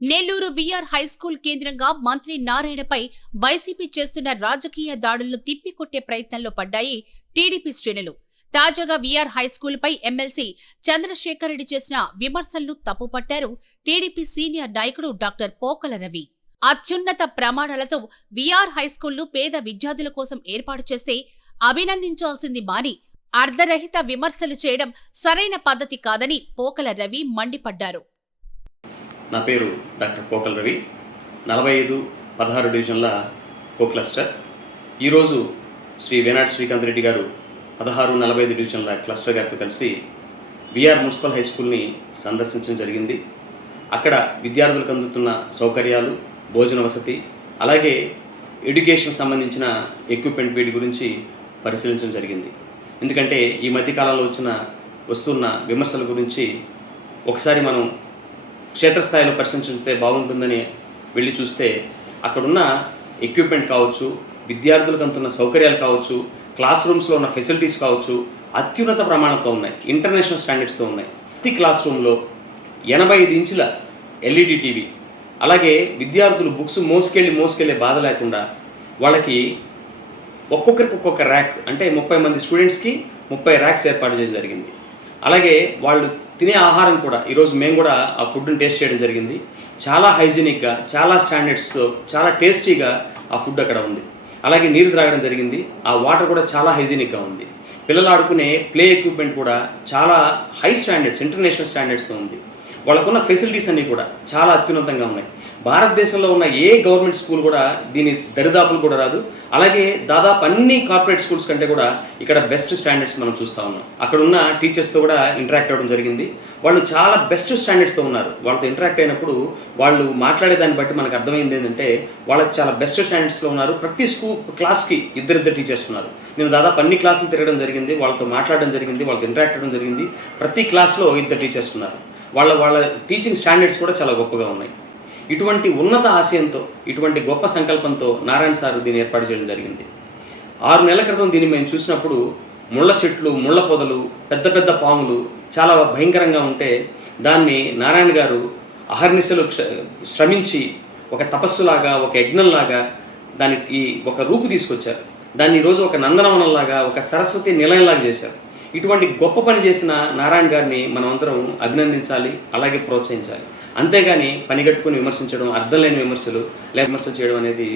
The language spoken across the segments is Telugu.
నెల్లూరు విఆర్ హైస్కూల్ కేంద్రంగా మంత్రి నారాయణపై వైసీపీ చేస్తున్న రాజకీయ దాడులను తిప్పికొట్టే ప్రయత్నంలో పడ్డాయి టీడీపీ శ్రేణులు. తాజాగా విఆర్ హైస్కూల్పై ఎమ్మెల్సీ చంద్రశేఖర్ రెడ్డి చేసిన విమర్శలను తప్పుపట్టారు టీడీపీ సీనియర్ నాయకుడు డాక్టర్ పోకల రవి. అత్యున్నత ప్రమాణాలతో విఆర్ హైస్కూల్ను పేద విద్యార్థుల కోసం ఏర్పాటు చేస్తే అభినందించాల్సింది మాని. అర్ధరహిత విమర్శలు చేయడం సరైన పద్ధతి కాదని పోకల రవి మండిపడ్డారు. నా పేరు డాక్టర్ కోకల్ రవి. నలభై ఐదు పదహారు డివిజన్ల కో క్లస్టర్. ఈరోజు శ్రీ వేనాడ్ శ్రీకాంత్ రెడ్డి గారు పదహారు నలభై ఐదు డివిజన్ల క్లస్టర్ గారితో కలిసి విఆర్ మున్సిపల్ హై స్కూల్ని సందర్శించడం జరిగింది. అక్కడ విద్యార్థులకు అందుతున్న సౌకర్యాలు భోజన వసతి అలాగే ఎడ్యుకేషన్ సంబంధించిన ఎక్విప్మెంట్ వీటి గురించి పరిశీలించడం జరిగింది. ఎందుకంటే ఈ మధ్యకాలంలో వచ్చిన వస్తున్న విమర్శల గురించి ఒకసారి మనం క్షేత్రస్థాయిలో పరిశీలించితే బాగుంటుందని వెళ్ళి చూస్తే అక్కడున్న ఎక్విప్మెంట్ కావచ్చు విద్యార్థులకు అంతున్న సౌకర్యాలు కావచ్చు క్లాస్ రూమ్స్లో ఉన్న ఫెసిలిటీస్ కావచ్చు అత్యున్నత ప్రమాణంతో ఉన్నాయి ఇంటర్నేషనల్ స్టాండర్డ్స్తో ఉన్నాయి. ప్రతి క్లాస్ రూమ్లో ఎనభై ఐదు ఇంచుల ఎల్ఈడి టీవీ అలాగే విద్యార్థులు బుక్స్ మోసుకెళ్ళి మోసుకెళ్ళే బాధ లేకుండా వాళ్ళకి ఒక్కొక్కరికి ఒక్కొక్క ర్యాక్ అంటే ముప్పై మంది స్టూడెంట్స్కి ముప్పై ర్యాక్స్ ఏర్పాటు చేయడం జరిగింది. అలాగే వాళ్ళు తినే ఆహారం కూడా. ఈరోజు మేము కూడా ఆ ఫుడ్ని టేస్ట్ చేయడం జరిగింది. చాలా హైజీనిక్గా చాలా స్టాండర్డ్స్తో చాలా టేస్టీగా ఆ ఫుడ్ అక్కడ ఉంది. అలాగే నీరు త్రాగడం జరిగింది. ఆ వాటర్ కూడా చాలా హైజీనిక్గా ఉంది. పిల్లలు ఆడుకునే ప్లే ఎక్విప్మెంట్ కూడా చాలా హై స్టాండర్డ్స్ ఇంటర్నేషనల్ స్టాండర్డ్స్తో ఉంది. వాళ్ళకున్న ఫెసిలిటీస్ అన్నీ కూడా చాలా అత్యున్నతంగా ఉన్నాయి. భారతదేశంలో ఉన్న ఏ గవర్నమెంట్ స్కూల్ కూడా దీని దరిదాపులు కూడా రాదు. అలాగే దాదాపు అన్ని కార్పొరేట్ స్కూల్స్ కంటే కూడా ఇక్కడ బెస్ట్ స్టాండర్డ్స్ మనం చూస్తూ ఉన్నాం. అక్కడ ఉన్న టీచర్స్తో కూడా ఇంటరాక్ట్ అవ్వడం జరిగింది. వాళ్ళు చాలా బెస్ట్ స్టాండర్డ్స్తో ఉన్నారు. వాళ్ళతో ఇంటరాక్ట్ అయినప్పుడు వాళ్ళు మాట్లాడే దాన్ని బట్టి మనకు అర్థమైంది ఏంటంటే వాళ్ళకి చాలా బెస్ట్ స్టాండర్డ్స్లో ఉన్నారు. ప్రతి స్కూల్ క్లాస్కి ఇద్దరిద్దరు టీచర్స్ ఉన్నారు. నేను దాదాపు అన్ని క్లాసులు తిరగడం జరిగింది. వాళ్ళతో మాట్లాడడం జరిగింది. వాళ్ళతో ఇంటరాక్ట్ అవ్వడం జరిగింది. ప్రతి క్లాస్లో ఇద్దరు టీచర్స్ ఉన్నారు. వాళ్ళ వాళ్ళ టీచింగ్ స్టాండర్డ్స్ కూడా చాలా గొప్పగా ఉన్నాయి. ఇటువంటి ఉన్నత ఆశయంతో ఇటువంటి గొప్ప సంకల్పంతో నారాయణ సార్ దీన్ని ఏర్పాటు చేయడం జరిగింది. ఆరు నెలల క్రితం దీన్ని మేము చూసినప్పుడు ముళ్ళ చెట్లు ముళ్ళ పొదలు పెద్ద పెద్ద పాములు చాలా భయంకరంగా ఉంటే దాన్ని నారాయణ గారు అహర్నిశలు శ్రమించి ఒక తపస్సులాగా ఒక యజ్ఞంలాగా దానికి ఒక రూపు తీసుకొచ్చారు. దాన్ని ఈరోజు ఒక నందనవనంలాగా ఒక సరస్వతి నిలయంలాగా చేశారు. ఇటువంటి గొప్ప పని చేసిన నారాయణ గారిని మనమందరం అభినందించాలి అలాగే ప్రోత్సహించాలి. అంతేగాని పనిగట్టుకుని విమర్శించడం అర్థం లేని విమర్శలు లేక విమర్శలు చేయడం అనేది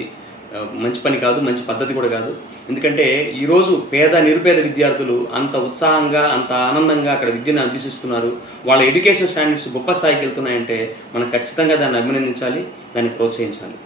మంచి పని కాదు మంచి పద్ధతి కూడా కాదు. ఎందుకంటే ఈరోజు పేద నిరుపేద విద్యార్థులు అంత ఉత్సాహంగా అంత ఆనందంగా అక్కడ విద్యను అభ్యసిస్తున్నారు. వాళ్ళ ఎడ్యుకేషన్ స్టాండర్డ్స్ గొప్ప స్థాయికి వెళ్తున్నాయంటే మనం ఖచ్చితంగా దాన్ని అభినందించాలి దాన్ని ప్రోత్సహించాలి.